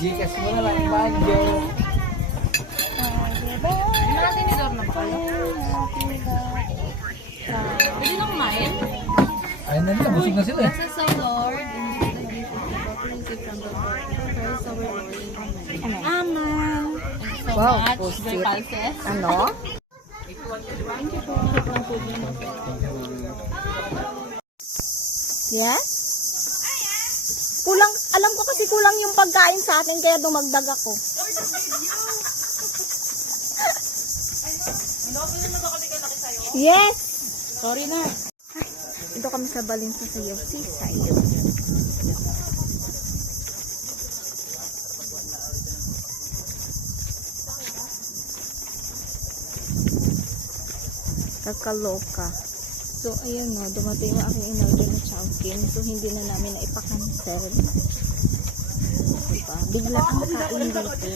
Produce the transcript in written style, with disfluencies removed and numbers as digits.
Gcash mo na lang, Banjo. Natinidor na ba kayo? Pwede na kumain? Ayun na nila, busog na sila eh. Blessed the Lord, and the gift of God, receive from the Lord. Praise our Lord. Amen. So Wow, much, pusit. Joy Palses. Ano? Yes? Kulang, alam ko kasi kulang yung pagkain sa atin kaya dumagdag ako. Yes! Sorry na. Ito kami sa Balinsa sa Seaside. Kakaloka. So, ayun na, dumating yung aking in-order na chowking. So, hindi na namin na ipakancel. Diba? Bigla ang kain dito.